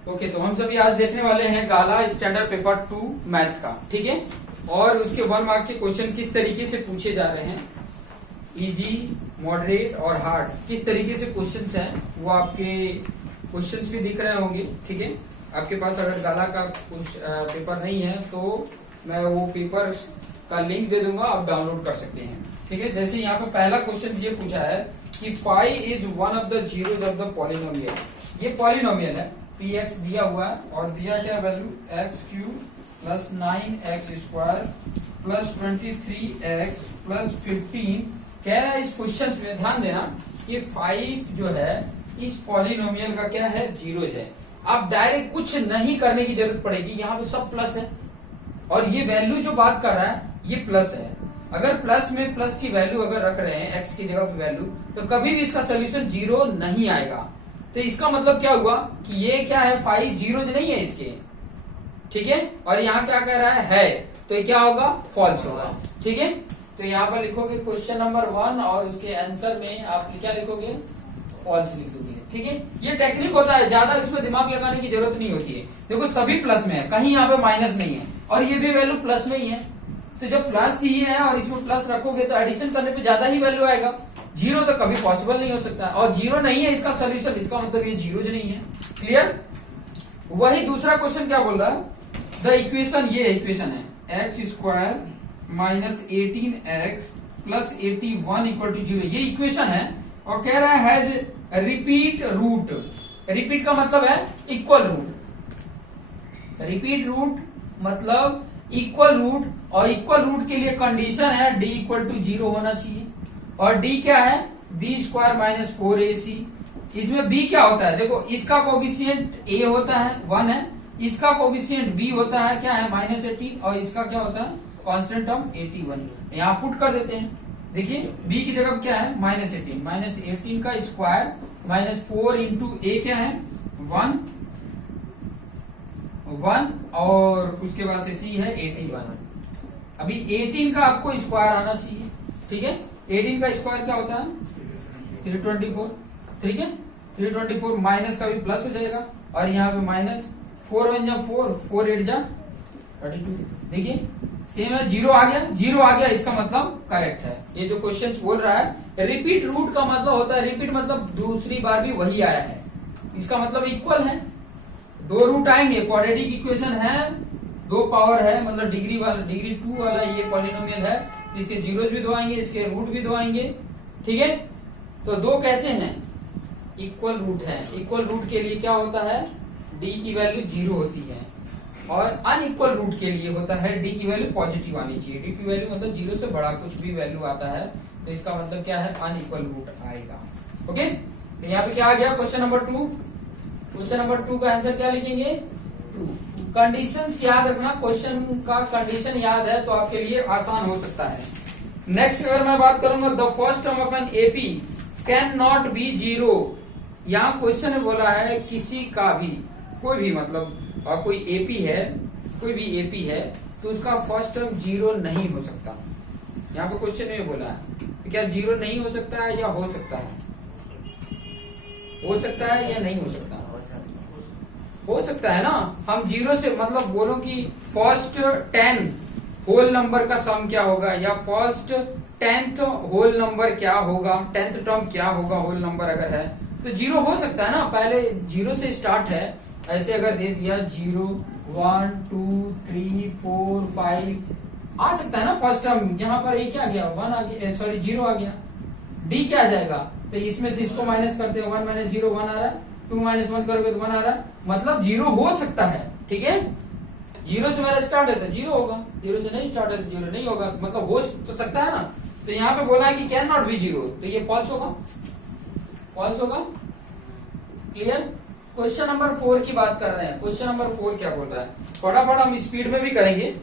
Okay, तो हम सभी आज देखने वाले हैं गाला स्टैंडर्ड पेपर 2 मैथ्स का, ठीक है। और उसके 1 मार्क के क्वेश्चन किस तरीके से पूछे जा रहे हैं, इजी, मॉडरेट और हार्ड, किस तरीके से क्वेश्चंस हैं वो आपके क्वेश्चंस भी दिख रहे होंगे, ठीक है। आपके पास अगर गाला का कुछ पेपर नहीं है तो मैं वो पेपर का लिंक दे दूंगा, आप डाउनलोड कर सकते हैं, ठीक है। जैसे यहाँ पे पहला क्वेश्चन ये पूछा है कि 5 is one of the zeros of the polynomial. ये पॉलिनोमियल है, px दिया हुआ है और दिया क्या value x Q plus 9x square plus 23x plus 15। कह रहा है इस क्वेश्चन में, ध्यान देना, ये 5 जो है इस पॉलिनोमियल का क्या है, जीरोज है। अब डायरेक्ट कुछ नहीं करने की जरूरत पड़ेगी, यहाँ पे सब प्लस है और ये वैल्यू जो बात कर रहा है ये प्लस है। अगर प्लस में प्लस की वैल्यू अगर रख रहे हैं एक्स की जगह पे वैल्यू, तो कभी भी इसका सोल्यूशन जीरो नहीं आएगा। तो इसका मतलब क्या हुआ कि ये क्या है, 5 जीरो नहीं है इसके, ठीक है। और यहाँ क्या कह रहा है, तो ये क्या होगा, फॉल्स होगा, ठीक है। तो यहाँ पर लिखोगे क्वेश्चन नंबर 1 और उसके आंसर में आप क्या लिखोगे, फॉल्स लिख दोगे, ठीक है। ये टेक्निक होता है, ज्यादा इसमें दिमाग लगाने की जरूरत नहीं होती है। देखो सभी प्लस में है, कहीं यहाँ पे माइनस नहीं है और ये भी वैल्यू प्लस में ही है। तो जब प्लस ही है और इसमें प्लस रखोगे तो एडिशन करने पे ज्यादा ही वैल्यू आएगा। जीरो तो कभी पॉसिबल नहीं हो सकता, और जीरो नहीं है इसका सोल्यूशन, इसका मतलब ये जीरो नहीं है। क्लियर। वही दूसरा क्वेश्चन क्या बोल रहा है, द इक्वेशन, ये इक्वेशन है x square minus 18x plus 81 equal to 0, ये इक्वेशन है। और कह रहा है रिपीट रूट। रिपीट का मतलब है इक्वल रूट, रिपीट रूट मतलब इक्वल रूट, और इक्वल रूट के लिए कंडीशन है d इक्वल टू 0 होना चाहिए। और d क्या है, b स्क्वायर माइनस 4ac। इसमें b क्या होता है, देखो इसका कोफिशिएंट a होता है 1 है, इसका कोफिशिएंट b होता है क्या है माइनस 18, और इसका क्या होता है कांस्टेंट टर्म 81। यहाँ पुट कर देते हैं, देखिए b की जगह क्या है माइनस 18, माइनस 18 का स्क्वायर माइनस 4 इंटू a क्या है 1 और उसके बाद से c है 81। अभी 18 का आपको स्क्वायर आना चाहिए, ठीक है। 18 का स्क्वायर क्या होता है 324, ठीक है। 324 माइनस का भी प्लस हो जाएगा, और यहाँ पे माइनस 4 1 जा 4, 4 8 जा 32। देखिए सेम है, जीरो आ गया, जीरो आ गया, इसका मतलब करेक्ट है। ये जो क्वेश्चन बोल रहा है रिपीट रूट का मतलब होता है, रिपीट मतलब दूसरी बार भी वही आया है, इसका मतलब इक्वल है। दो रूट आएंगे, क्वाड्रेटिक इक्वेशन है, 2 पावर है, मतलब डिग्री वाला, डिग्री 2 वाला ये पॉलिनोमियल है, इसके जीरोज भी 2 आएंगे, इसके रूट भी 2 आएंगे, ठीक है। तो 2 कैसे हैं, इक्वल रूट है। इक्वल रूट के लिए क्या होता है, d की वैल्यू 0 होती है, और अनइक्वल रूट के लिए होता है d की वैल्यू पॉजिटिव आनी चाहिए। d की वैल्यू मतलब 0 से बड़ा कुछ भी वैल्यू आता है तो इसका मतलब क्या है, अनइक्वल रूट आएगा। ओके, तो यहाँ पे क्या आ गया, क्वेश्चन नंबर 2। क्वेश्चन नंबर 2 का आंसर क्या लिखेंगे, 2। कंडीशंस याद रखना, क्वेश्चन का कंडीशन याद है तो आपके लिए आसान हो सकता है। नेक्स्ट अगर मैं बात करूंगा, the first term of an AP can not be 0। यहाँ क्वेश्चन में बोला है किसी का भी, कोई भी मतलब और कोई एपी है, कोई भी एपी है तो उसका फर्स्ट टर्म 0 नहीं हो सकता। यहाँ पे क्वेश्चन में बोला है तो क्या 0 नहीं हो सकता है या हो सकता है, हो सकता है या नहीं हो सकता, हो सकता है ना। हम 0 से मतलब बोलो कि फर्स्ट 10 होल नंबर का सम क्या होगा, या फर्स्ट 10th होल नंबर क्या होगा, 10th टर्म क्या होगा होल नंबर अगर है तो 0 हो सकता है ना। पहले 0 से स्टार्ट है, ऐसे अगर दे दिया 0 1 2 3 4 5 आ सकता है ना फर्स्ट टर्म। यहाँ पर ये क्या आ गया, 1 आ गया, सॉरी 0 आ गया। डी क्या आ जाएगा, तो इसमें से इसको माइनस करते हैं, 1 माइनस 0 1 आ रहा है, 2 माइनस 1 करोगे तो 1 आ रहा है, मतलब 0 हो सकता है, ठीक है। 0 से मेरा स्टार्ट है तो 0 होगा, 0 से नहीं स्टार्ट है तो 0 नहीं होगा, मतलब हो तो सकता है ना। तो यहाँ पे बोला है कि कैन नॉट बी 0, तो ये फॉल्स होगा, फॉल्स होगा। क्लियर। क्वेश्चन नंबर 4 की बात कर रहे हैं। क्वेश्चन नंबर 4 क्या बोल रहा है, फटाफट हम स्पीड में भी करेंगे।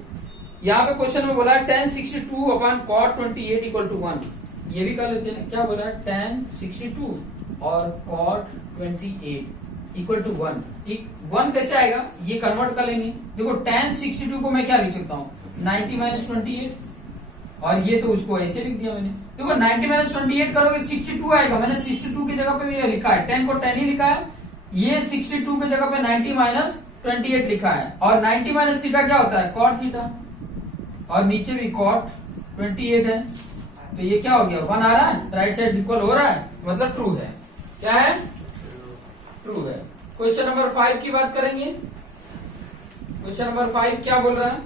यहाँ पे क्वेश्चन में बोला है tan 62 upon cot 28 equal to 1। ये भी कर लेते हैं, क्या बोला है tan 62 और cot 28 इक्वल टू 1। 1 कैसे आएगा, ये कन्वर्ट कर लेंगे। देखो tan 62 को मैं क्या लिख सकता हूँ, 90 माइनस 28, और ये तो उसको ऐसे लिख दिया मैंने। देखो 90 माइनस 28 करोगे 62 आएगा, मैंने 62 की जगह पे भी लिखा है, 10 को 10 ही लिखा है, ये 62 की जगह पे 90 माइनस 28 लिखा है, और 90 माइनस थीटा क्या होता है, कॉट थीटा, और नीचे भी कॉट 28 है, तो ये क्या हो गया, 1 आ रहा है, राइट साइड इक्वल हो रहा है, मतलब ट्रू है। क्या है, ट्रू है। क्वेश्चन नंबर 5 की बात करेंगे। क्वेश्चन नंबर 5 क्या बोल रहा है,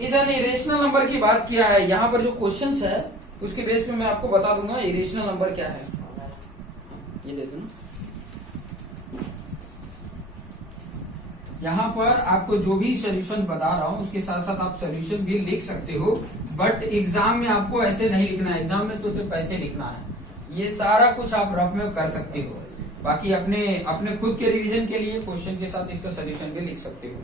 इधर इरेशनल नंबर की बात किया है। यहाँ पर जो क्वेश्चन है उसके बेस पे मैं आपको बता दूंगा इरेशनल नंबर क्या है। ये देखो, यहाँ पर आपको जो भी सोल्यूशन बता रहा हूँ उसके साथ साथ आप सोल्यूशन भी लिख सकते हो, बट एग्जाम में आपको ऐसे नहीं लिखना है। एग्जाम में तो सिर्फ ऐसे लिखना है। ये सारा कुछ आप रफ में कर सकते हो, बाकी अपने खुद के रिवीजन के लिए क्वेश्चन के साथ इसका सोल्यूशन भी लिख सकते हो।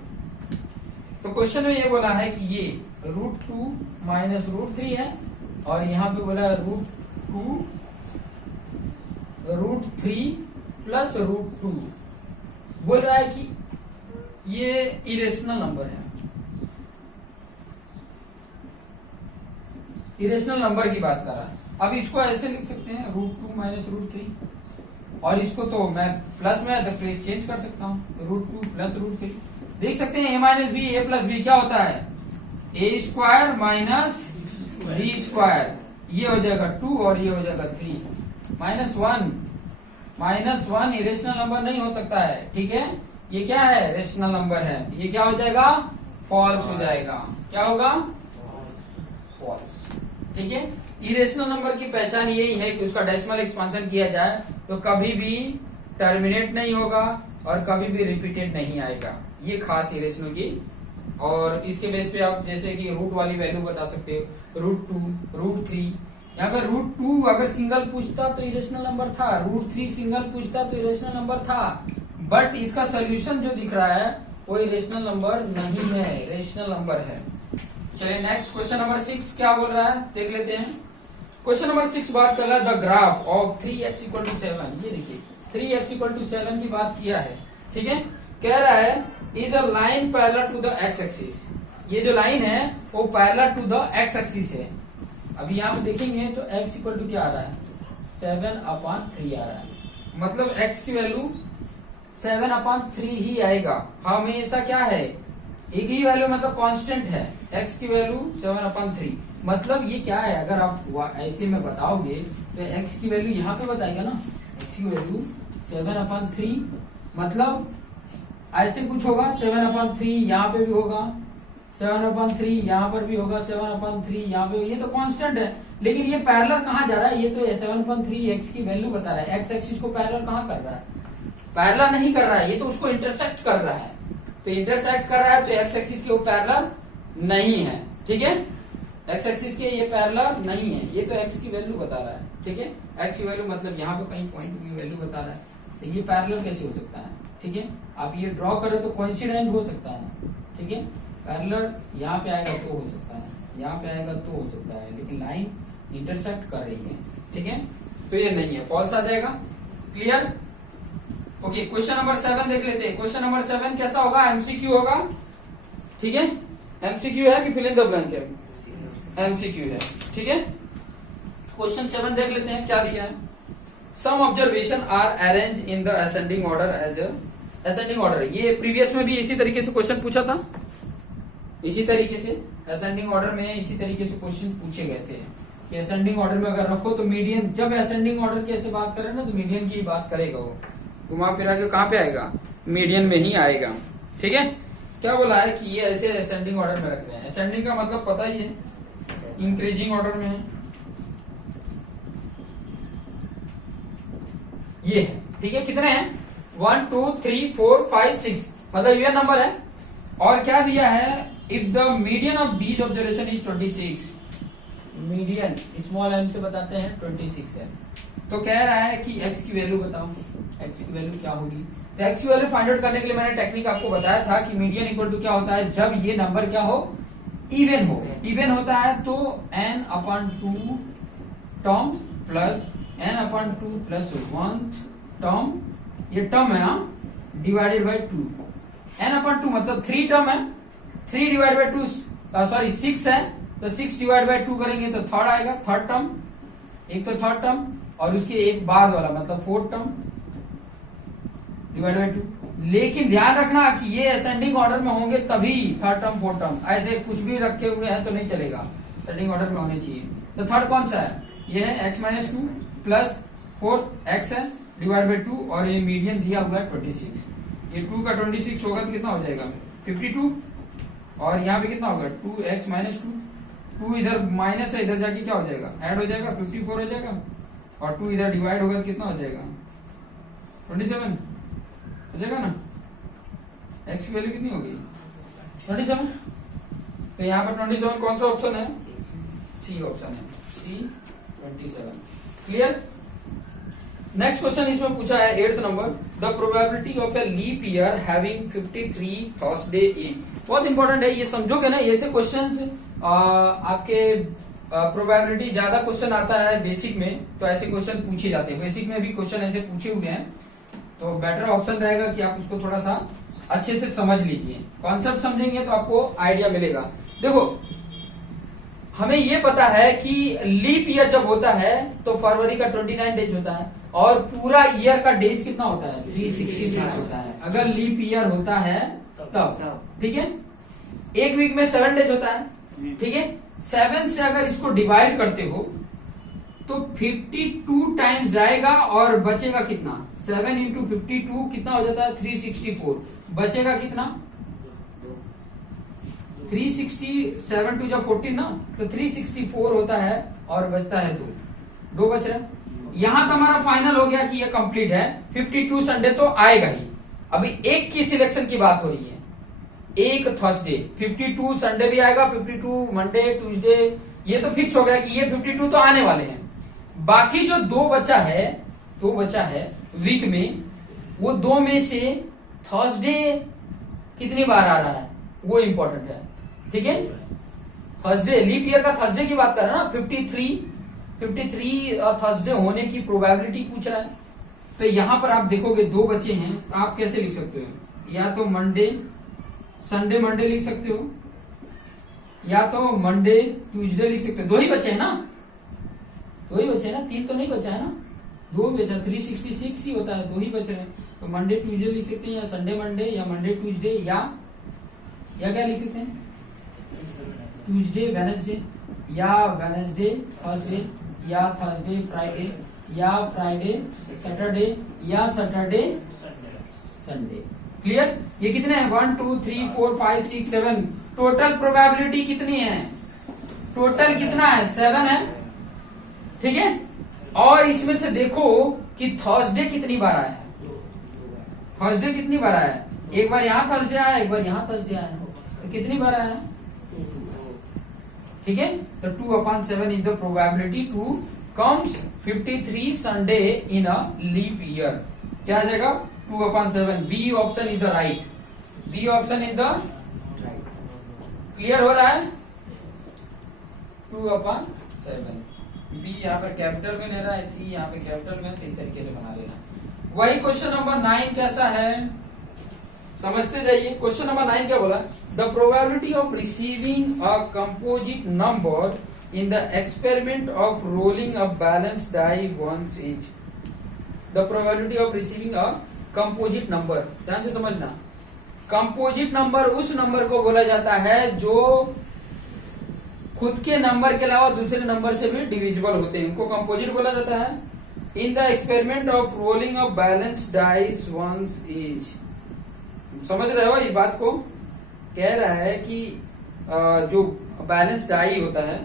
तो क्वेश्चन में ये बोला है कि ये √2 माइनस √3 है, और यहाँ पे बोला √2 √3 प्लस √2। बोल रहा है कि ये इरेशनल नंबर है। इरेशनल नंबर की बात कर रहा है। अब इसको ऐसे लिख सकते हैं √2 माइनस √3, और इसको तो मैं प्लस में तो प्लेस चेंज कर सकता हूँ, √2 प्लस √3। देख सकते हैं a minus b, a plus b क्या होता है, a² माइनस b²। ये हो जाएगा 2 और ये हो जाएगा 3। -1 इरेशनल नंबर नहीं हो सकता है, ठीक है। ये क्या है, रेशनल नंबर है, ये क्या हो जाएगा, फॉल्स हो जाएगा। क्या होगा, फॉल्स, ठीक है। इरेशनल नंबर की पहचान यही है कि उसका डेसिमल एक्सपांशन किया जाए तो कभी भी टर्मिनेट नहीं होगा और कभी भी रिपीटेड नहीं आएगा। ये खास इरेशनल की, और इसके बेस पे आप जैसे कि रूट वाली वैल्यू बता सकते हो, √2 √3। यहाँ पे √2 अगर सिंगल पूछता तो इरेशनल नंबर था, √3 सिंगल पूछता तो इरेशनल नंबर था, बट इसका सोल्यूशन जो दिख रहा है वो इरेशनल नंबर नहीं है, रेशनल नंबर है। चलिए नेक्स्ट क्वेश्चन नंबर 6 क्या बोल रहा है देख लेते हैं। क्वेश्चन नंबर 6 बात कर रहा है द ग्राफ ऑफ 3x = 7। ये देखिए 3x = 7 की बात किया है, ठीक है। कह रहा है is a line parallel to the x axis. ये जो लाइन है वो parallel to the x axis है। अभी यहाँ पे देखेंगे तो x = क्या आ रहा है, 7/3 आ रहा है, मतलब x की वैल्यू 7/3 ही आएगा हमेशा। क्या है, एक ही वैल्यू, मतलब कांस्टेंट है, x की वैल्यू 7/3। मतलब ये क्या है, अगर आप ऐसे में बताओगे तो x की वैल्यू यहाँ पे बताएगा ना, x की वैल्यू 7/3, मतलब ऐसे कुछ होगा, 7/3 यहाँ पे भी होगा, 7/3 यहाँ पर भी होगा, 7/3 यहाँ पे। ये तो कांस्टेंट है, लेकिन ये पैरेलल कहाँ जा रहा है, ये तो 7/3 x की वैल्यू बता रहा है। x एक्सिस को पैरेलल कहाँ कर रहा है, पैरेलल नहीं कर रहा है, ये तो उसको इंटरसेक्ट कर रहा है। तो इंटरसेक्ट कर रहा है तो x एक्सिस के वो पैरेलल नहीं है, ठीक है। x एक्सिस के ये पैरेलल नहीं है, ये तो x की वैल्यू बता रहा है, ठीक है। x की वैल्यू मतलब यहाँ पे कहीं पॉइंट की वैल्यू बता रहा है, तो ये पैरेलल कैसे हो सकता है, ठीक है। आप ये ड्रॉ करो तो कोइंसिडेंट हो सकता है, ठीक है। पैरेलल यहाँ पे आएगा तो हो सकता है, यहाँ पे आएगा तो हो सकता है, लेकिन लाइन इंटरसेक्ट कर रही है, ठीक है। तो ये नहीं है, फॉल्स आ जाएगा। Clear, okay. क्वेश्चन नंबर 7 देख लेते हैं। क्वेश्चन नंबर 7 कैसा होगा, एमसीक्यू होगा, ठीक है। एमसीक्यू है कि फिल इन द ब्लैंक है, एमसीक्यू है, ठीक है। क्वेश्चन 7 देख लेते हैं क्या दिया है। Some observation are arrange in the ascending order as ascending order. ये प्रीवियस में भी इसी तरीके से क्वेश्चन पूछा था, इसी तरीके से असेंडिंग ऑर्डर में इसी तरीके से क्वेश्चन पूछे गए थे कि असेंडिंग ऑर्डर में अगर रखो तो मीडियन, जब असेंडिंग ऑर्डर की ऐसे बात करें ना तो मीडियन की बात करेगा वो, घुमा फिरा के कहाँ पे आएगा, मीडियन में ही आएगा, ठीक है। क्या बोला है कि ये ऐसे असेंडिंग ऑर्डर में रख रहे हैं। असेंडिंग का मतलब पता ही है, इंक्रीजिंग ऑर्डर में है, ये है, ठीक है। कितने हैं, 1 2 3 4 5 6, मतलब ये नंबर है। और क्या दिया है, if the median of these observation is 26, median small m से बताते हैं 26 है। तो कह रहा है कि x की वैल्यू बताओ, x की वैल्यू क्या होगी। तो x की वैल्यू फाइंड आउट करने के लिए मैंने टेक्निक आपको बताया था कि मीडियन इक्वल टू क्या होता है, जब ये नंबर क्या हो, इवन हो। इवन होता है तो n/2 term plus n/2 plus 1 term, ये टर्म है डिवाइडेड बाई 2। n/2 मतलब 3 टर्म है, 3 डिवाइड बाई 2 सॉरी 6 है, तो 6 डिवाइड बाई 2 करेंगे तो थर्ड आएगा, थर्ड टर्म, एक तो थर्ड टर्म और उसके एक बाद वाला मतलब फोर्थ टर्म, डिवाइड बाई 2। लेकिन ध्यान रखना कि ये असेंडिंग ऑर्डर में होंगे तभी थर्ड टर्म फोर्थ टर्म, ऐसे कुछ भी रखे हुए हैं तो नहीं चलेगा, असेंडिंग ऑर्डर में होने चाहिए। तो थर्ड कौन सा है, ये है x माइनस 2 प्लस 4x है डिवाइड बाई 2 और ये मीडियन दिया हुआ है 26। ये 2 का 26 होगा तो कितना हो जाएगा 52 और यहाँ पे कितना होगा 2x माइनस 2 इधर माइनस है, इधर जाके क्या हो जाएगा ऐड हो जाएगा 54 हो जाएगा और 2 इधर डिवाइड होगा तो कितना हो जाएगा 27 हो जाएगा ना। x की वैल्यू कितनी होगी 27। तो यहाँ पर 27 कौन सा ऑप्शन है, सी ऑप्शन है, सी 27। क्लियर। नेक्स्ट क्वेश्चन इसमें पूछा है 8th number, the probability of a leap year having 53 Thursday is. बहुत इंपॉर्टेंट है, ये समझोगे ना ऐसे क्वेश्चंस आपके प्रोबेबिलिटी ज्यादा क्वेश्चन आता है बेसिक में तो ऐसे क्वेश्चन पूछे जाते हैं, बेसिक में भी क्वेश्चन ऐसे पूछे हुए हैं तो बेटर ऑप्शन रहेगा कि आप उसको थोड़ा सा अच्छे से समझ लीजिए, कॉन्सेप्ट समझेंगे तो आपको आइडिया मिलेगा। देखो हमें ये पता है कि लीप ईयर जब होता है तो फरवरी का 29 डेज होता है और पूरा ईयर का डेज कितना होता है 366 होता है अगर लीप ईयर होता है तब, ठीक है। एक वीक में 7 डेज होता है, ठीक है। 7 से अगर इसको डिवाइड करते हो तो 52 टाइम्स जाएगा और बचेगा कितना 7 इंटू 52 कितना हो जाता है 364, बचेगा कितना 367 टू जब 14 ना तो 364 होता है और बचता है 2 बच रहे हैं। यहां तो हमारा फाइनल हो गया कि ये कंप्लीट है, 52 संडे तो आएगा ही। अभी एक की सिलेक्शन की बात हो रही है, एक थर्सडे 52 संडे भी आएगा, 52 मंडे ट्यूसडे, ये तो फिक्स हो गया कि ये 52 तो आने वाले हैं। बाकी जो दो बचा है वीक में, वो 2 में से थर्सडे कितनी बार आ रहा है वो इंपॉर्टेंट है, ठीक है। थर्सडे लीप ईयर का थर्सडे की बात कर रहे हैं ना, 53 थर्सडे होने की प्रोबेबिलिटी पूछ रहा है। तो यहां पर आप देखोगे 2 बचे हैं, आप कैसे लिख सकते हो, या तो मंडे संडे मंडे लिख सकते हो या तो मंडे ट्यूसडे लिख सकते हो। 2 ही बचे हैं ना, 2 ही बचे हैं ना, 3 तो नहीं बचा है ना, 2 बचा, 366 ही होता है, 2 ही बच रहे हैं। तो मंडे ट्यूसडे लिख सकते हैं या संडे मंडे या मंडे ट्यूसडे या क्या लिख सकते हैं ट्यूसडे वेडनेसडे या वेडनेसडे थर्सडे या थर्सडे फ्राइडे या फ्राइडे सैटरडे या सैटरडे संडे। क्लियर। ये कितने हैं 1 2 3 4 5 6 7, टोटल प्रोबेबिलिटी कितनी है, टोटल कितना है 7 है, ठीक है। और इसमें से देखो कि थर्सडे कितनी बार आया है, थर्सडे कितनी बार आया है, एक बार यहां थर्सडे आया, एक बार यहां थर्सडे आया, तो कितनी बार आया है, ठीक है। तो 2/7 is the probability to comes 53 Sunday in a leap year. क्या आ जाएगा 2/7, B option is the right, B option is the right. Clear हो रहा है 2/7, बी यहाँ पर कैपिटल में ले रहा है, सी यहाँ पे कैपिटल में, इस तरीके से बना लेना। वही क्वेश्चन नंबर 9 कैसा है समझते जाइए। क्वेश्चन नंबर 9 क्या बोला, the probability of receiving a composite number in the experiment of rolling a balance die once is. The probability of receiving a composite number, ध्यान से समझना, कंपोजिट नंबर उस नंबर को बोला जाता है जो खुद के नंबर के अलावा दूसरे नंबर से भी डिविजिबल होते हैं, उनको कंपोजिट बोला जाता है। In the experiment of rolling a balance dice once is. समझ रहे हो ये बात को, कह रहा है कि जो बैलेंस डाई होता है,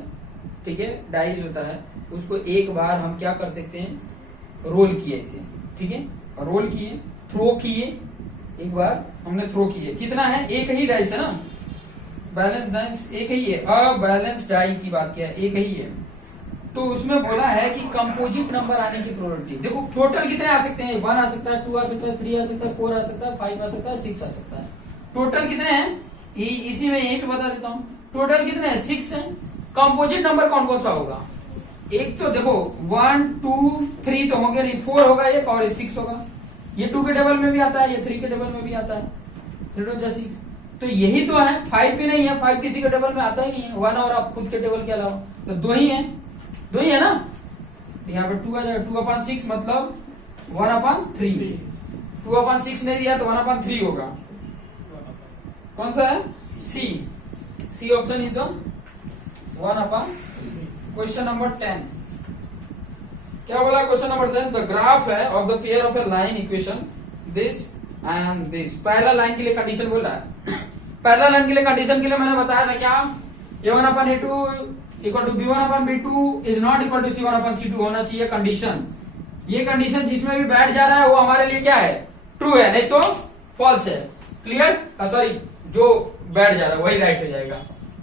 ठीक है, डाइज होता है, उसको एक बार हम क्या कर देते हैं रोल किए इसे, ठीक है, रोल किए, थ्रो किए, एक बार हमने थ्रो किए, कितना है एक ही डाइस है ना, बैलेंस डाइस एक ही है, अबैलेंस डाई की बात किया एक ही है। तो उसमें बोला है कि कंपोजिट नंबर आने की प्रोबेबिलिटी, देखो टोटल कितने आ सकते हैं, 1 आ सकता है, 2 आ सकता है, 3 आ सकता है, 4 आ सकता है, 5 आ सकता है, 6 आ सकता है। टोटल कितने हैं इसी में यही पे बता देता हूँ, टोटल कितने हैं 6 है। कंपोजिट नंबर कौन कौन सा होगा, एक तो देखो 1 2 3 तो होंगे नहीं, 4 होगा एक और 6 होगा, ये 2 के टेबल में भी आता है, ये 3 के टेबल में भी आता है, 3 2 6, तो यही तो है, 5 भी नहीं है, 5 किसी के टेबल में आता ही नहीं है, 1 और आप खुद के टेबल के अलावा, तो 2 ही है ना, तो यहाँ पे 2 आ जाएगा, 2/6 मतलब 1/3, 2/6 नहीं दिया तो 1/3 होगा। कौन सा है? C option is the 1/3। Question number 10 क्या बोला? क्वेश्चन नंबर 10 द ग्राफ है of the pair of a line equation this and this. पहला लाइन के लिए कंडीशन बोल रहा है। पहला लाइन के लिए कंडीशन के लिए मैंने बताया था क्या? a1/a2 equal to b1/b2 is not equal to c1/c2 होना चाहिए कंडीशन। ये कंडीशन जिसमें भी बैठ जा रहा है वो हमारे लिए क्या है? ट्रू है, नहीं तो फॉल्स है। क्लियर? सॉरी, जो बैठ जा रहा है वही राइट हो जाएगा।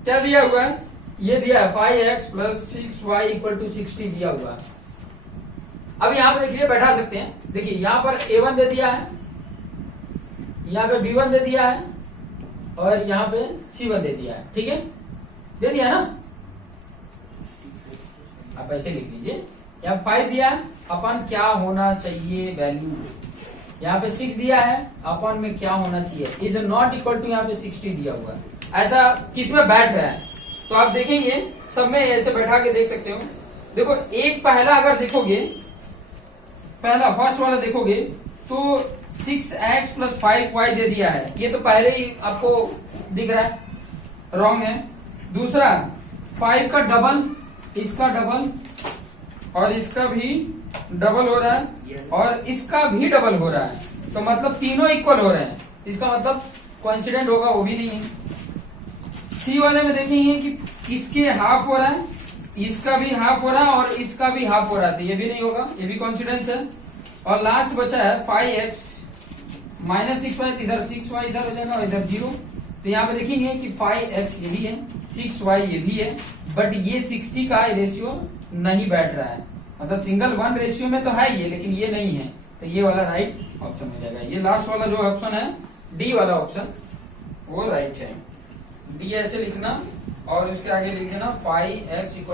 क्या दिया हुआ है? ये दिया है 5x + 6y = 60 दिया हुआ है। अब यहाँ पे देखिए बैठा सकते हैं। देखिए यहाँ पर a1 दे दिया है, यहाँ पे b1 दे दिया है और यहाँ पे c1 दे दिया है। ठीक है, दे दिया ना? आप ऐसे लिख लीजिए। यहाँ 5 दिया है, अपन क्या होना चाहिए वैल्यू। यहाँ पे 6 दिया है, अपन में क्या होना चाहिए? इज नॉट इक्वल टू यहाँ पे 60 दिया हुआ है। ऐसा किसमें बैठ रहा है? तो आप देखेंगे सब में ऐसे बैठा के देख सकते हो। देखो एक पहला अगर देखोगे, पहला फर्स्ट वाला देखोगे तो 6x + 5y दे दिया है। ये तो पहले ही आपको दिख रहा है, रॉन्ग है। दूसरा 5 का डबल, इसका डबल और इसका भी डबल हो रहा है और इसका भी डबल हो रहा है, तो मतलब तीनों इक्वल हो रहे हैं। इसका मतलब कोइंसिडेंट होगा, वो भी नहीं है। सी वाले में देखेंगे कि इसके हाफ हो रहा है, इसका भी हाफ हो रहा है और इसका भी हाफ हो रहा है, तो ये भी नहीं होगा, ये भी कोइंसिडेंस है। और लास्ट बचा है 5x - 6y, इधर 6y इधर हो जाएगा और इधर 0। तो यहाँ पे देखेंगे कि 5x ये भी है, 6y ये भी है, बट ये 60 का रेशियो नहीं बैठ रहा है। मतलब सिंगल 1 रेशियो में तो है ये, लेकिन ये नहीं है, तो ये वाला राइट ऑप्शन हो जाएगा। ये लास्ट वाला जो ऑप्शन है, डी वाला ऑप्शन, वो राइट है। डी ऐसे लिखना और उसके आगे लिख देना 5x =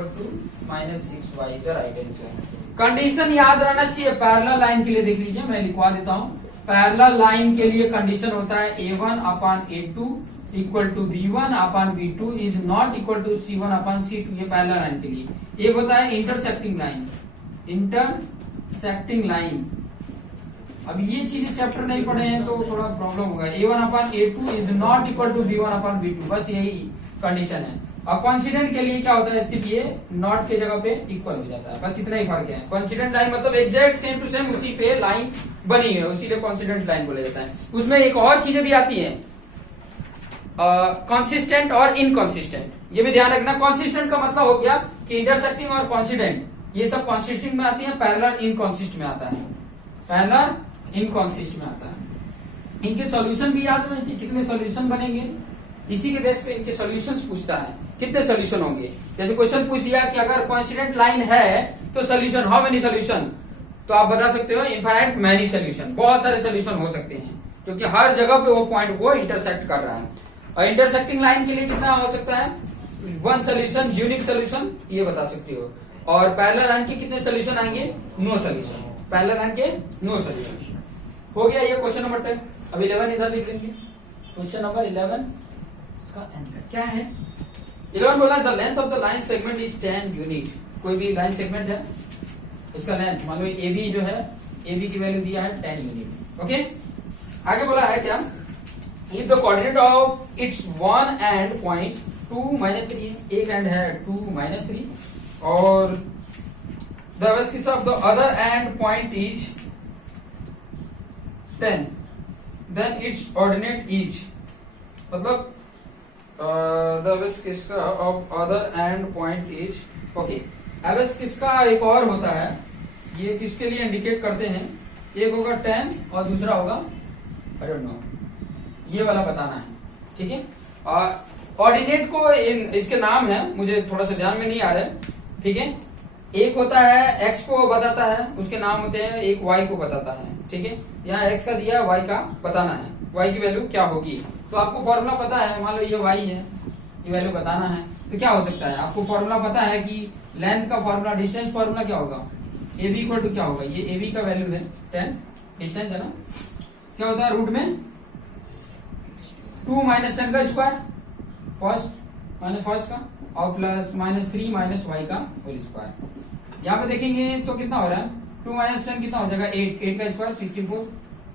-6y the right answer. Condition याद रहना चाहिए। पैरेलल लाइन के लिए देख लीजिए, मैं लिखवा देता हूँ। पैरेलल लाइन के लिए कंडीशन होता है a1/a2 = b1/b2 is not equal to c1/c2। ये पैरेलल लाइन के लिए। एक होता है इंटरसेक्टिंग लाइन। इंटरसेक्टिंग लाइन, अब ये चीजें चैप्टर नहीं पढ़े हैं तो थोड़ा प्रॉब्लम होगा। a1/a2 is not equal to b1/b2, बस यही कंडीशन है। और कॉन्सिडेंट के लिए क्या होता है? सिर्फ ये नॉट के जगह पे इक्वल हो जाता है, बस इतना ही फर्क है। कॉन्सिडेंट लाइन मतलब एग्जैक्ट सेम टू सेम उसी पे लाइन बनी है, उसीलिए कॉन्सिडेंट लाइन बोला जाता है। उसमें एक और चीजें भी आती है, कॉन्सिस्टेंट और इनकॉन्सिस्टेंट। ये भी ध्यान रखना। कॉन्सिस्टेंट का मतलब हो गया कि इंटरसेक्टिंग और कॉन्सिडेंट, ये सब कॉन्सिस्टेंट में आती है, पैरेलल इनकॉन्सिस्ट में आता है। पैरेलल इनकॉन्सिस्ट में आता है। इनके सॉल्यूशन भी याद होने चाहिए, कितने सॉल्यूशन बनेंगे, इसी के बेस पे इनके सॉल्यूशंस पूछता है, कितने सॉल्यूशन होंगे। जैसे क्वेश्चन पूछ दिया कि अगर कॉन्सिडेंट लाइन है तो सॉल्यूशन, हाउ मेनी सॉल्यूशन, तो आप बता सकते हो इनफाइनाइट मैनी सॉल्यूशन, बहुत सारे सॉल्यूशन हो सकते हैं, क्योंकि हर जगह पे वो पॉइंट वो इंटरसेक्ट कर रहा है। और इंटरसेक्टिंग लाइन के लिए कितना हो सकता है? 1 सॉल्यूशन, यूनिक सॉल्यूशन, ये बता सकते हो। और पैरेलल लाइन के कितने सॉल्यूशन आएंगे? No solution. पैरेलल लाइन के नो सॉल्यूशन। हो गया ये क्वेश्चन नंबर 10। अब 11 इधर लिख देंगे। क्वेश्चन नंबर 11 इसका आंसर क्या है? 11 बोला the length of the line segment is 10 unit. कोई भी लाइन सेगमेंट है, इसका लेंथ मान लो AB जो है, AB की वैल्यू दिया है 10 यूनिट। ओके, आगे बोला है क्या? If the coordinate of its one and point 2 - 3, एक एंड है 2 - 3, और the abscissa of the other end point is 10, then its ordinate is, मतलब the abscissa of other end point is, okay, abscissa एक और होता है, ये किसके लिए इंडिकेट करते हैं? एक होगा 10 और दूसरा होगा आई डोंट नो, ये वाला बताना है। ठीक है, ऑर्डिनेट को इसके नाम है, मुझे थोड़ा सा ध्यान में नहीं आ रहा है। ठीक है, एक होता है x को बताता है, उसके नाम होते हैं, एक y को बताता है। ठीक है, यहाँ x का दिया, y का बताना है, y की वैल्यू क्या होगी। तो आपको फॉर्मूला पता है, मान लो ये y है, ये वैल्यू बताना है, तो क्या हो सकता है? आपको फॉर्मूला पता है कि लेंथ का फॉर्मूला, डिस्टेंस फॉर्मूला क्या होगा? AB = क्या होगा? ये AB का वैल्यू है 10, डिस्टेंस है ना, क्या होता है रूट में 2 - 10 का स्क्वायर, फर्स्ट का, और प्लस -3 - y का होल स्क्वायर। यहाँ पे देखेंगे तो कितना हो रहा है? 2 - 10 कितना हो जाएगा? 8 का स्क्वायर 64,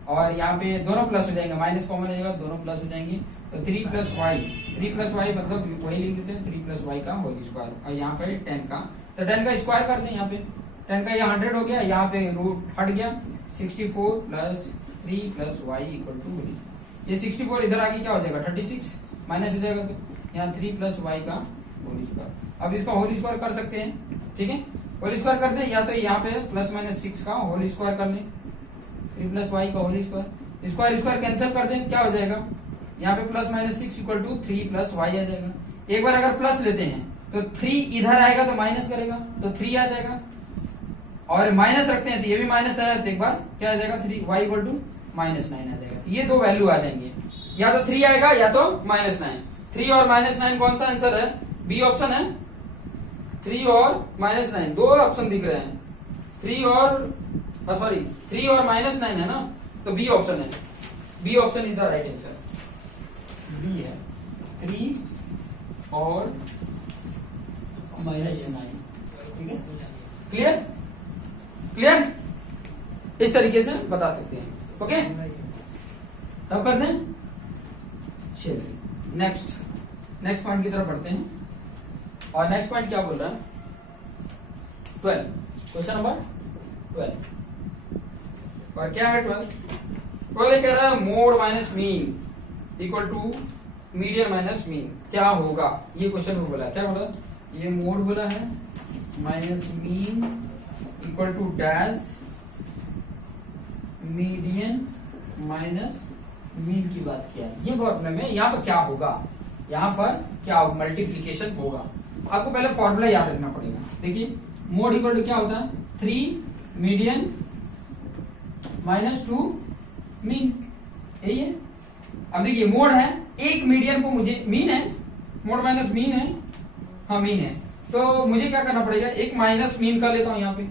और यहाँ पे दोनों प्लस हो जाएंगे, माइनस कॉमन हो जाएगा, दोनों प्लस हो जाएंगे। तो 3 + y, 3 + y मतलब वही लिख देते हैं 3 + y का होल स्क्वायर, और यहाँ पे 10 का, तो 10 का स्क्वायर कर दें। यहाँ पे 10 का यहाँ 100 हो गया, यहाँ पे रूट हट गया, 64 + 3 + y = ये 64 इधर आगे क्या हो जाएगा 36 माइनस हो जाएगा, तो यहाँ 3 + y का होल स्क्वायर। अब इसका होल स्क्वायर कर सकते हैं, ठीक है, होल स्क्वायर कर दें, या तो यहाँ पे ±6 का होल स्क्वायर कर लें, 3 + y का होल स्क्वायर, स्क्वायर कैंसिल कर दें, क्या हो जाएगा यहाँ पे ±6 = 3 + y आ जाएगा। एक बार अगर प्लस लेते हैं तो 3 इधर आएगा तो माइनस करेगा, तो 3 आ जाएगा, और माइनस रखते हैं तो ये भी माइनस आया, तो एक बार क्या आ जाएगा 3 y = -9 आ जाएगा। ये दो वैल्यू आ जाएंगे, या तो 3 आएगा या तो -9। 3 और -9 कौन सा आंसर है, बी ऑप्शन है। 3 और -9 दो ऑप्शन दिख रहे हैं, 3 और -9 है ना, तो बी ऑप्शन है, B option is the right answer, B है 3 और -9। ठीक है, क्लियर, इस तरीके से बता सकते हैं। ओके, तब कर दें। चलिए नेक्स्ट पॉइंट की तरफ बढ़ते हैं, और नेक्स्ट पॉइंट क्या बोल रहा है 12, क्वेश्चन नंबर 12। और क्या है 12 कह रहा है mode minus mean equal to median minus mean, क्या होगा, ये क्वेश्चन में बोला है। क्या बोला, ये मोड बोला है, minus mean equal to dash median minus mean की बात किया है। ये फॉर्मूला में यहाँ पर क्या होगा, यहाँ पर क्या मल्टीप्लीकेशन होगा, आपको पहले फॉर्मूला याद रखना पड़ेगा। देखिए मोड इक्वल टू क्या होता है 3 मीडियन -2 मीन, यही है। अब देखिए मोड है, एक मीडियन को मुझे मीन है, मोड माइनस मीन है, हाँ मीन है, तो मुझे क्या करना पड़ेगा, एक माइनस मीन कर लेता हूं, यहाँ पे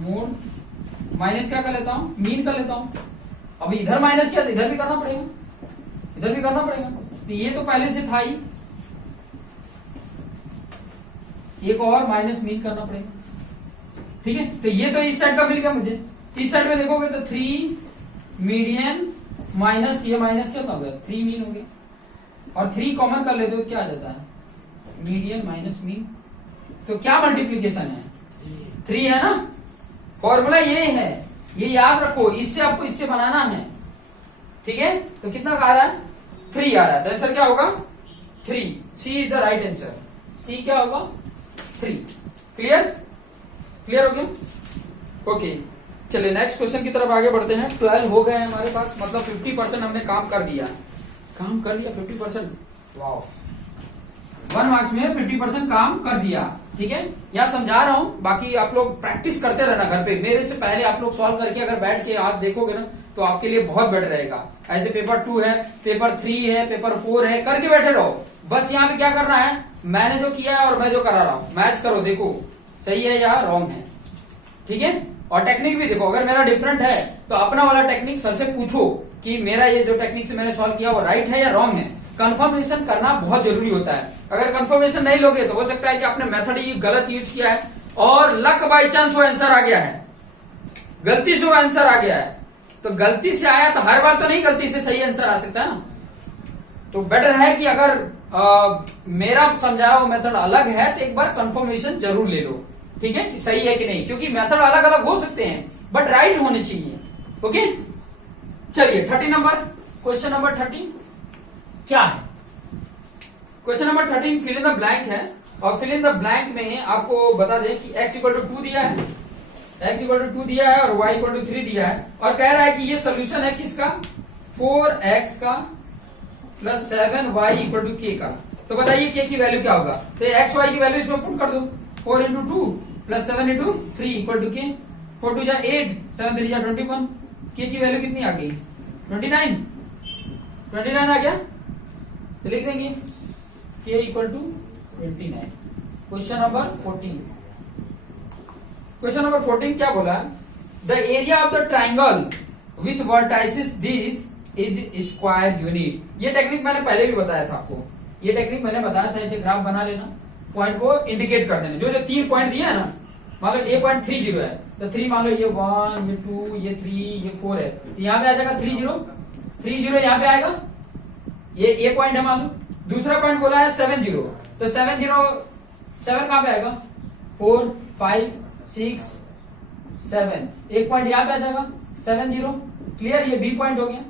मोड माइनस क्या कर लेता हूं, मीन कर लेता हूं। अब इधर माइनस किया तो इधर भी करना पड़ेगा, इधर भी करना पड़ेगा, तो ये तो पहले से था ही, एक और माइनस मीन करना पड़ेगा। ठीक है, तो ये तो इस साइड का मिल गया मुझे, इस साइड में देखोगे तो 3 मीडियन माइनस ये माइनस क्या हो गया 3 मीन हो गया, और 3 कॉमन कर लेते हो क्या आ जाता है मीडियन माइनस मीन, तो क्या मल्टीप्लीकेशन है 3 है ना। फॉर्मूला ये है, ये याद रखो, इससे आपको इससे बनाना है। ठीक है, तो कितना आ रहा है 3 आ रहा है, तो आंसर क्या होगा 3, सी इज द राइट आंसर, सी क्या होगा 3। क्लियर हो गया। ओके, चलिए नेक्स्ट क्वेश्चन की तरफ आगे बढ़ते हैं। 12 हो गए हमारे पास, मतलब 50% हमने काम कर दिया 50%। वाओ, 1 मार्क्स में 50% काम कर दिया। ठीक है, या समझा रहा हूं, बाकी आप लोग प्रैक्टिस करते रहना घर पे, मेरे से पहले आप लोग सॉल्व करके अगर बैठ के आप देखोगे ना तो आपके लिए बहुत बेटर रहेगा। ऐसे पेपर 2 है, पेपर 3 है, पेपर 4 है, करके बैठे रहो। बस यहाँ पे क्या करना है, मैंने जो किया है और मैं जो करा रहा हूं मैच करो, देखो सही है या रॉन्ग है। ठीक है, और टेक्निक भी देखो, अगर मेरा डिफरेंट है तो अपना वाला टेक्निक सर से पूछो कि मेरा ये जो टेक्निक से मैंने सॉल्व किया वो राइट है या रॉन्ग है। कंफर्मेशन करना बहुत जरूरी होता है, अगर कंफर्मेशन नहीं लोगे तो हो सकता है कि आपने मेथड ही गलत यूज किया है और लक बाय चांस वो आंसर आ गया है, गलती से वो आंसर आ गया है। तो गलती से आया तो हर बार तो नहीं गलती से सही आंसर आ सकता है ना, तो बेटर है कि अगर मेरा समझाया हुआ मेथड अलग है तो एक बार कंफर्मेशन जरूर ले लो। ठीक है, कि सही है कि नहीं, क्योंकि मेथड अलग अलग हो सकते हैं बट राइट होने चाहिए। ओके, चलिए 30 नंबर, क्वेश्चन नंबर 13 क्या है। Question number 13 fill in the blank है, और फिल इन द ब्लैंक में आपको बता दें कि x = 2 दिया है, x = 2 दिया है और y = 3 दिया है, और कह रहा है कि ये सोल्यूशन है किसका 4x का प्लस 7y = k का। तो बताइए k की वैल्यू क्या होगा, तो x y की वैल्यू इसमें पुट कर दो, 4 × 2 प्लस 7 × 3 = k, 4 2 8, 7 3 21, k की वैल्यू कितनी आ गई 29 आ गया, तो लिख देंगे k = 29। Question number 14, question number 14 क्या बोला, the area of the triangle with vertices this is square unit. ये टेक्निक मैंने पहले भी बताया था आपको, ये टेक्निक मैंने बताया था, ऐसे ग्राफ बना लेना, पॉइंट को इंडिकेट कर देना, जो 3 पॉइंट दिए है ना, मतलब A.30 है तो 3 मान लो ये 1 ये 2 ये 3 ये 4 है, तो यहाँ पे आ जाएगा 30 यहाँ पे आएगा, ये पॉइंट है मान लो। दूसरा पॉइंट बोला है 70, तो 7 कहाँ पे आएगा, 4 5 6 7, एक पॉइंट यहाँ पे आ जाएगा 70, क्लियर, ये बी पॉइंट हो गया।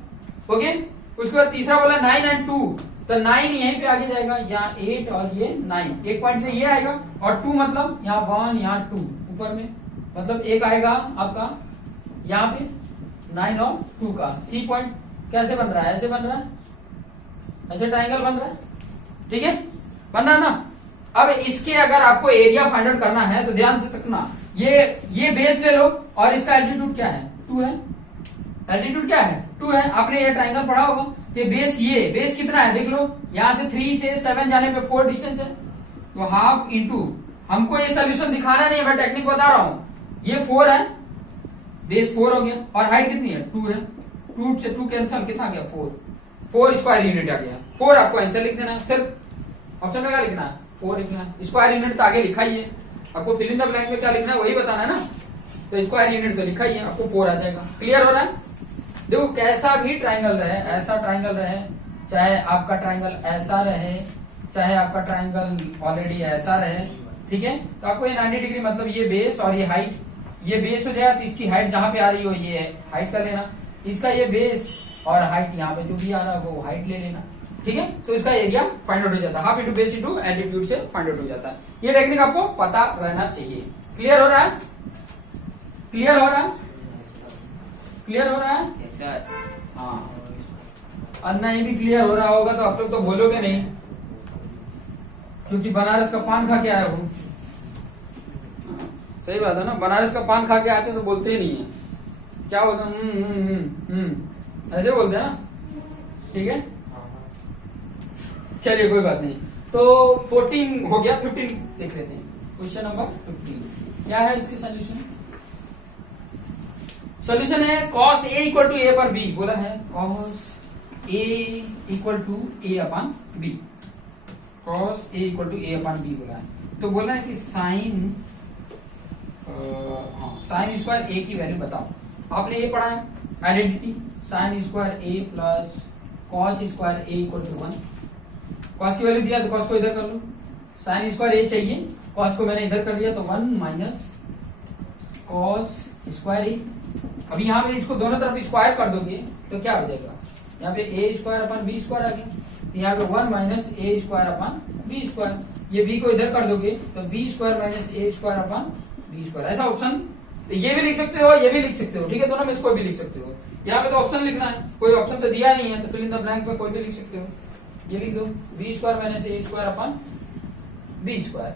ओके, उसके बाद तीसरा बोला 9 एंड 2, तो 9 यहीं पे आगे जाएगा, यहाँ 8 और ये 9, एक पॉइंट पे ये आएगा, और 2 मतलब यहाँ 1 यहाँ 2 ऊपर में, मतलब एक आएगा आपका यहाँ पे 9 और 2 का सी पॉइंट। कैसे बन रहा है, ऐसे बन रहा है, ऐसे ट्राइंगल बन रहा है, ठीक है, बन रहा है ना। अब इसके अगर आपको एरिया फाइंड आउट करना है तो ध्यान से तकना, ये बेस ले लो और इसका एल्टीट्यूड क्या है, 2 है, एल्टीट्यूड क्या है 2 है, आपने ये ट्राइंगल पढ़ा होगा। ये बेस कितना है देख लो, यहां से 3 से 7 जाने पे 4 डिस्टेंस है, तो हाफ इंटू, हमको ये सोल्यूशन दिखाना नहीं है, मैं टेक्निक बता रहा हूं, ये 4 है, बेस 4 हो गया, और हाइट कितनी है 2 है, 2 से 2 कैंसल, कितना गया 4 स्क्वायर यूनिट आ गया, 4 आपको आंसर लिख देना है, सिर्फ ऑप्शन में क्या लिखना है 4 लिखना है, स्क्वायर यूनिट तो आगे लिखा ही है, आपको फिल इन द ब्लैंक में क्या लिखना है वही बताना है ना, तो स्क्वायर यूनिट तो लिखा ही है, आपको 4 आ जाएगा। क्लियर हो रहा है, देखो कैसा भी ट्राइंगल रहे, ऐसा ट्राइंगल रहे, चाहे आपका ट्राइंगल ऐसा रहे, चाहे आपका ट्राइंगल ऑलरेडी ऐसा रहे, ठीक है, तो आपको ये 90 डिग्री मतलब ये बेस और ये हाइट, ये बेस हो जाएगा तो इसकी हाइट जहां पे आ रही हो ये हाइट कर लेना, इसका ये बेस और हाइट यहाँ पे जो भी आ रहा है वो हाइट ले लेना, ठीक है, तो इसका एरिया फाइंड आउट हो जाता है, half into base into altitude से फाइंड आउट हो जाता है। ये टेक्निक आपको पता रहना चाहिए। क्लियर हो रहा है, क्लियर हो रहा है, क्लियर हो रहा है, हाँ, और नहीं भी क्लियर हो रहा होगा तो आप लोग तो बोलोगे नहीं, क्योंकि बनारस का पान खा के आए हो, सही बात है ना, बनारस का पान खा के आते तो बोलते ही नहीं है, क्या बोलते हैं, ऐसे बोलते हैं ना, ठीक है, चलिए कोई बात नहीं। तो 14 हो गया, 15 देख लेते हैं, क्वेश्चन नंबर 15 क्या है इसकी सोल्यूशन। सोल्यूशन है cos a equal to A पर बी, बोला है cos a equal to A upon B, cos a equal to A upon B बोला है, तो बोला है कि साइन साइन स्क्वायर a की वैल्यू बताओ, आपने ये पढ़ा है identity, sine square a plus cos square a equal to 1, cos की वैल्यू दिया तो cos को इधर कर लो, साइन स्क्वायर a चाहिए, cos को मैंने इधर कर दिया तो 1 माइनस cos स्क्वायर a, अभी यहाँ पे इसको दोनों तरफ स्क्वायर कर दोगे तो क्या हो जाएगा, यहाँ पे a square upon B square आ गया, तो यहाँ पे 1 minus A square upon B square, ये b को इधर कर दोगे तो B square minus A square upon B square, ऐसा ऑप्शन, तो ये भी लिख सकते हो ये भी लिख सकते हो, ठीक है, दोनों में इसको भी लिख सकते हो, यहाँ पे तो ऑप्शन लिखना है, कोई ऑप्शन तो दिया नहीं है, तो फिल इन द ब्लैंक में कोई भी लिख सकते हो, ये लिख दो B square minus A square upon B square,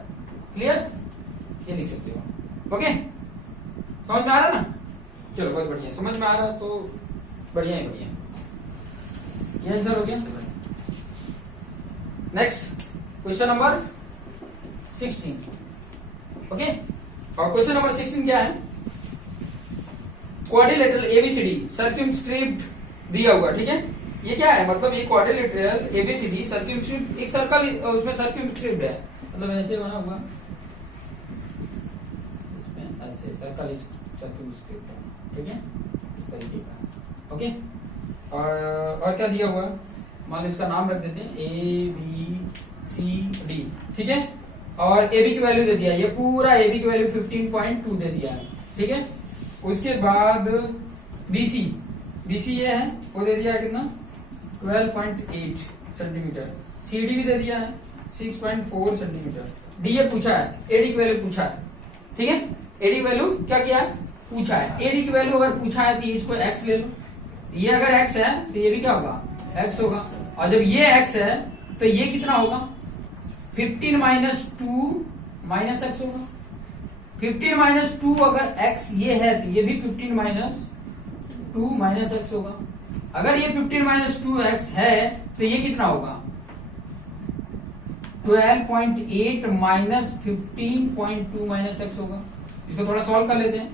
clear, ये लिख सकते हो। ओके, समझ में आ रहा ना, चलो बहुत बढ़िया, समझ में आ रहा तो बढ़िया ही बढ़िया, ये आंसर हो गया। नेक्स्ट क्वेश्चन नंबर 16, ओके, और क्वेश्चन नंबर 16 क्या है, क्वाड्रिलेटरल एबीसीडी सर्कमस्क्रिप्ट दिया हुआ, ठीक है, ये क्या है, मतलब ये क्वाड्रिलेटरल एबीसीडी सर्कमस्क्रिप्ट, एक सर्कल उसमें सर्कमस्क्रिप्ट है, मतलब ऐसे बना हुआ, इसमें ऐसे सर्कल सर्कमस्क्रिप्ट है, ठीक है, इस तरीके का, ओके, और क्या दिया हुआ है, मान लो इसका नाम रख देते हैं ए बी सी डी, ठीक है, और ए बी की वैल्यू दे दिया, ये पूरा ए बी की वैल्यू 15.2 दे दिया है, ठीक है, उसके बाद बीसी ये है, वो दे दिया है कितना 12.8 सेंटीमीटर, सी डी भी दे दिया है 6.4 सेंटीमीटर, डी ये पूछा है, एडी की वैल्यू पूछा है, ठीक है, एडी की वैल्यू क्या किया है पूछा है, एडी की वैल्यू अगर पूछा है तो इसको एक्स ले लो, ये अगर एक्स है तो ये भी क्या होगा एक्स होगा, और जब ये एक्स है तो ये कितना होगा 15 माइनस 2 माइनस एक्स होगा, 15 माइनस 2 अगर एक्स ये है तो ये भी 15 माइनस 2 माइनस एक्स होगा, अगर ये 15 माइनस 2 एक्स है तो ये कितना होगा 12.8 माइनस 15.2 माइनस एक्स होगा। इसको थोड़ा सॉल्व कर लेते हैं,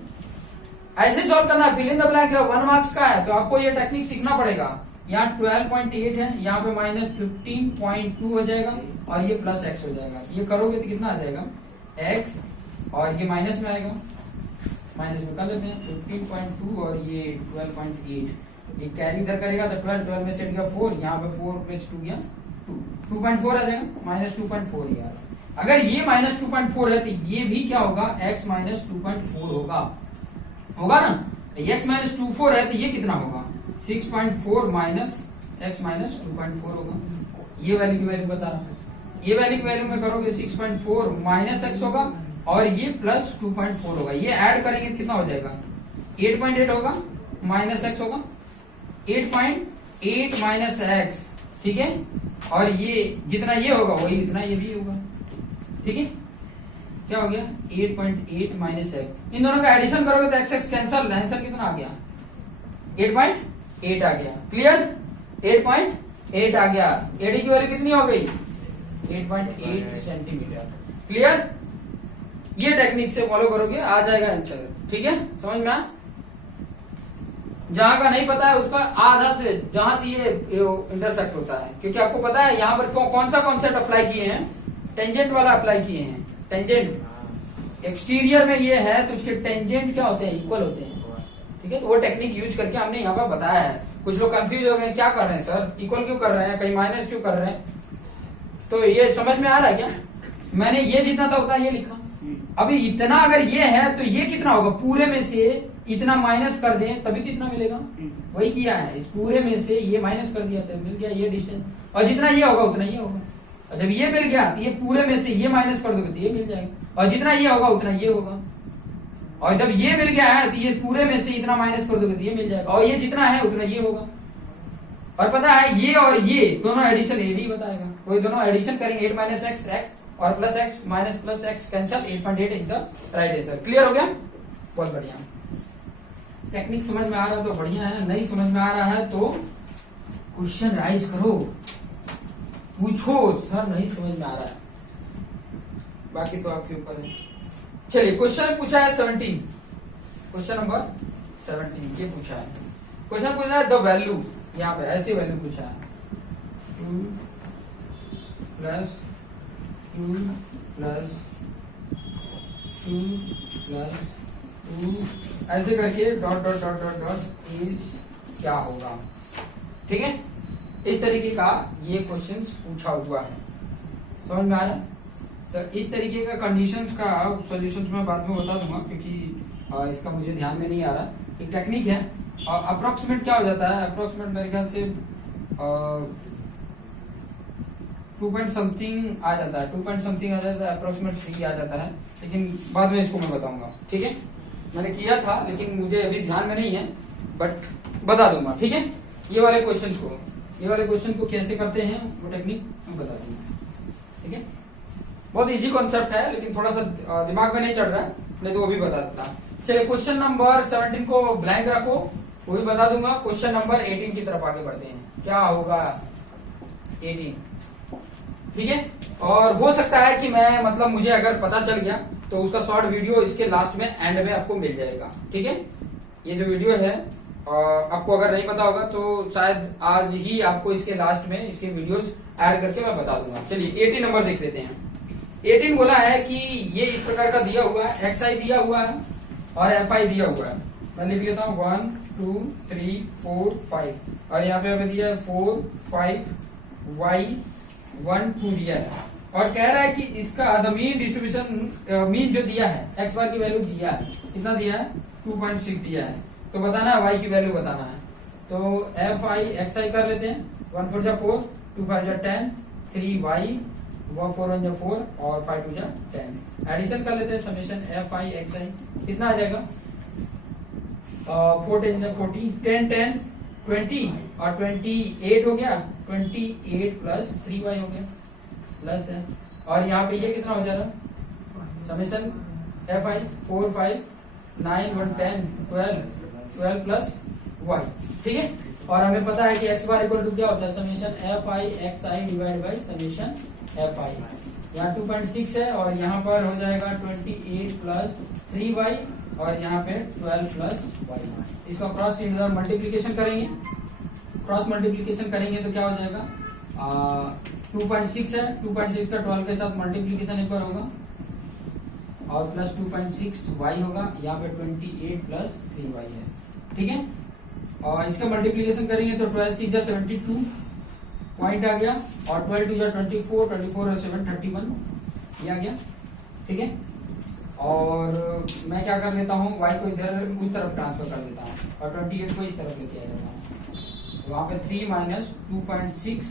ऐसे सॉल्व करना है, फिल इन द ब्लैंक है, 1 मार्क्स का है तो आपको ये टेक्निक सीखना पड़ेगा, यहाँ 12.8 है, यहाँ पे माइनस 15.2 हो जाएगा और ये प्लस एक्स हो जाएगा, ये करोगे तो कितना आ जाएगा एक्स और ये माइनस में आएगा, माइनस में कर लेते हैं 15.2 और ये 12.8, ये कैरी इधर करेगा तो 12 में सेट गया 4, यहाँ पे 4 प्लस 2 गया 2.4 आ जाएगा, माइनस 2.4 यार। अगर ये माइनस 2.4 है तो ये भी क्या होगा, x माइनस 2.4 होगा ना। x माइनस 2.4 है तो ये कितना होगा, 6.4 माइनस x माइनस 2.4 होगा। ये वैल्यू की वैल्यू बता रहा हूं, ये वैल्यू की वैल्यू में करोगे 6.4 माइनस x होगा और ये प्लस 2.4 होगा। ये ऐड करेंगे कितना हो जाएगा, 8.8 होगा माइनस x होगा, 8.8 माइनस x, ठीक है। और ये जितना ये होगा वही इतना ये भी होगा, ठीक है। क्या हो गया 8.8 माइनस x, इन दोनों का एडिशन करोगे तो x कैंसल, आंसर कितना आ गया 8.8 आ गया। क्लियर, 8.8 आ गया। एडी की वैल्यू कितनी हो गई 8.8 सेंटीमीटर। क्लियर, ये टेक्निक से फॉलो करोगे आ जाएगा आंसर, ठीक है। समझ में आया, जहां का नहीं पता है उसका आधा से जहां से ये इंटरसेक्ट होता है, क्योंकि आपको पता है यहाँ पर कौन सा कॉन्सेप्ट अप्लाई किए हैं, टेंजेंट वाला अप्लाई किए हैं। टेंजेंट एक्सटीरियर में ये है तो उसके टेंजेंट क्या होते हैं, इक्वल होते हैं, ठीक है। तो वो टेक्निक यूज करके हमने यहाँ पर बताया है। कुछ लोग कंफ्यूज हो गए क्या कर रहे हैं सर, इक्वल क्यों कर रहे हैं, कहीं माइनस क्यों कर रहे हैं, तो ये समझ में आ रहा है क्या। मैंने ये जितना था उतना ये लिखा, अभी इतना अगर ये है तो ये कितना होगा, पूरे में से इतना माइनस कर दें तभी कितना मिलेगा, वही किया है। इस पूरे में से ये माइनस कर दिया तो मिल गया ये डिस्टेंस, और जितना ये होगा उतना ये होगा। और जब ये मिल गया तो ये पूरे में से ये माइनस कर दोगे तो ये मिल जाएगा, और जितना ये होगा उतना ये होगा। और जब ये मिल गया है तो ये पूरे में से इतना माइनस कर दोगे तो ये मिल जाएगा, और ये जितना है उतना ये होगा। और पता है ये और ये दोनों एडिशन एडी बताएगा, वही दोनों एडिशन करेंगे 8 माइनस एक्स और plus x minus plus x cancel, 8.8 is the right answer. Clear हो गया, बहुत बढ़िया। टेक्निक समझ में आ रहा है तो बढ़िया है, नहीं समझ में आ रहा है तो क्वेश्चन राइज करो, पूछो सर नहीं समझ में आ रहा है, बाकी तो आपके ऊपर है। चलिए क्वेश्चन पूछा है 17, क्वेश्चन नंबर 17 ये पूछा है। क्वेश्चन पूछा है द वैल्यू, यहाँ पे ऐसी वैल्यू पूछा है 2 प्लस 2 प्लस 2 प्लस 2 ऐसे करके dot dot dot dot dot is क्या होगा, ठीक है। इस तरीके का ये क्वेश्चंस पूछा हुआ है, समझ में आ रहा है। तो इस तरीके का कंडीशंस का सॉल्यूशंस मैं बाद में बता दूंगा, क्योंकि इसका मुझे ध्यान में नहीं आ रहा। एक टेक्निक है, अप्रोक्सीमेट क्या हो जाता है, अप्रोक्सीमेट मेरे ख्याल से 2 पॉइंट समथिंग आ जाता है, 2 पॉइंट समथिंग आ जाता है, अप्रोक्सीमेट 3 आ जाता है, लेकिन बाद में इसको मैं बताऊंगा, ठीक है। मैंने किया था लेकिन मुझे अभी ध्यान में नहीं है, बट बता दूंगा, ठीक है। ये वाले क्वेश्चन को कैसे करते हैं वो टेक्निक मैं बता दूंगा, ठीक है। बहुत इजी कॉन्सेप्ट है, लेकिन थोड़ा सा दिमाग में नहीं चढ़ रहा है, नहीं तो वो भी बता देता। चलिए क्वेश्चन नंबर 17 को ब्लैंक रखो, वो भी बता दूंगा। क्वेश्चन नंबर 18 की तरफ आगे बढ़ते हैं, क्या होगा 18, ठीक है। और हो सकता है कि मैं मतलब मुझे अगर पता चल गया तो उसका शॉर्ट वीडियो इसके लास्ट में एंड में आपको मिल जाएगा, ठीक है। ये जो वीडियो है आपको अगर नहीं पता होगा तो शायद आज ही आपको इसके लास्ट में इसके वीडियोज ऐड करके मैं बता दूंगा। चलिए 18 नंबर देख लेते हैं। 18 बोला है कि ये इस प्रकार का दिया हुआ है, एक्स आई दिया हुआ है और एफ आई दिया हुआ है। मैं लिख लेता हूँ 1 2 3 4 5, और यहाँ पे हमें दिया है 4 5 y 1 2 दिया है, और कह रहा है कि इसका द मीन डिस्ट्रीब्यूशन, मीन जो दिया है एक्स बार की वैल्यू दिया है, कितना दिया है 2.6 दिया है, तो बताना है y की वैल्यू बताना है। तो एफ आई एक्स आई कर लेते हैं, 1 4 जा 4 2 5 जा 10 3 y 4 1 जा 4 और 5 2 जा 10। एडिशन कर लेते हैं, समेशन एफ आई एक्स आई कितना आ जाएगा 4 10 जा 40 10 10 20 और 28 हो गया, 28 प्लस 3y हो गया प्लस है, और यहाँ पे ये कितना हो जा रहा summation F I 4 5 9 1 10 12 plus y, ठीक है। और हमें पता है कि x बार इक्वल टू क्या होता है summation F I x I divide by summation F I. यहाँ 2.6 है और यहाँ पर हो जाएगा 28 प्लस 3y और यहाँ पे 12 प्लस y। इसका क्रॉस मल्टीप्लीकेशन करेंगे, क्रॉस मल्टीप्लीकेशन करेंगे तो क्या हो जाएगा 2.6 है, 2.6 का 12 के साथ मल्टीप्लीकेशन एक बार होगा और प्लस 2.6 वाई होगा, यहाँ पे 28 प्लस 3 वाई है, ठीक है। और इसका मल्टीप्लीकेशन करेंगे तो 12 से 72 पॉइंट आ गया, और 12 टू 24, 24 और 7 31 ये आ गया, ठीक है। और मैं क्या कर लेता हूँ, y को इधर उस तरफ ट्रांसफर कर देता हूँ और 28 को इस तरफ लेके आ जाता हूँ, तो वहां पे 3 माइनस 2.6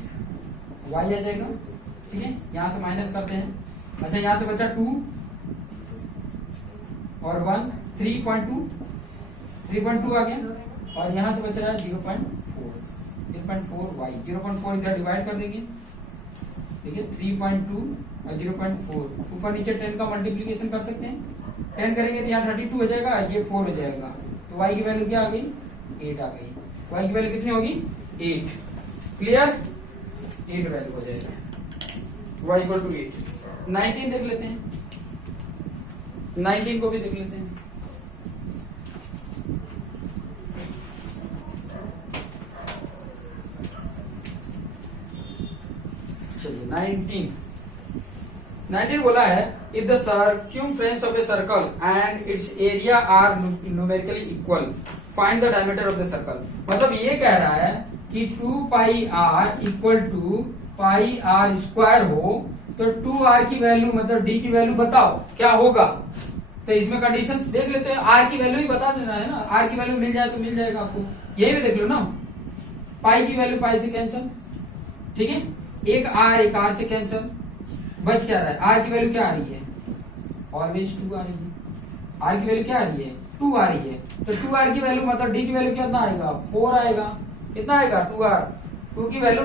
y आ जाएगा, ठीक है। यहाँ से माइनस करते हैं। अच्छा, यहाँ से बचा 2 और 1, 3.2 आ गया, और यहाँ से बच रहा है 0.4 y, 0.4 इधर डिवाइड कर देंगे, ठीक है। 3.2 और 0.4 ऊपर नीचे 10 का मल्टीप्लीकेशन कर सकते हैं, 10 करेंगे तो यहाँ 32 हो जाएगा, ये 4 हो जाएगा, तो y की वैल्यू क्या आ गई, 8 आ गई। y की वैल्यू कितनी होगी, 8, क्लियर, 8 वैल्यू हो जाएगा, y इक्वल टू 8। 19 देख लेते हैं, 19 को भी देख लेते हैं। चलिए 19 बोला है, if the circumference of a circle and its area are numerically equal, find the diameter of the circle। मतलब ये कह रहा है कि 2 pi r equal to pi r square हो, तो 2r की वैल्यू मतलब d की वैल्यू बताओ क्या होगा। तो इसमें कंडीशंस देख लेते हैं, r की वैल्यू ही बता देना है ना, r की वैल्यू मिल जाए तो मिल जाएगा आपको, ये भी देख लो ना, पाई की वैल्यू पाई से कैंसिल, ठीक है, एक r से कैंसिल, बच क्या रहा है, r की वैल्यू क्या आ रही है, ऑलवेज 2 आ रही है, r की वैल्यू क्या आ रही है, 2 आ रही है, तो 2r की वैल्यू मतलब d की वैल्यू कितना आएगा, 4 आएगा, कितना आएगा 2r, 2 की वैल्यू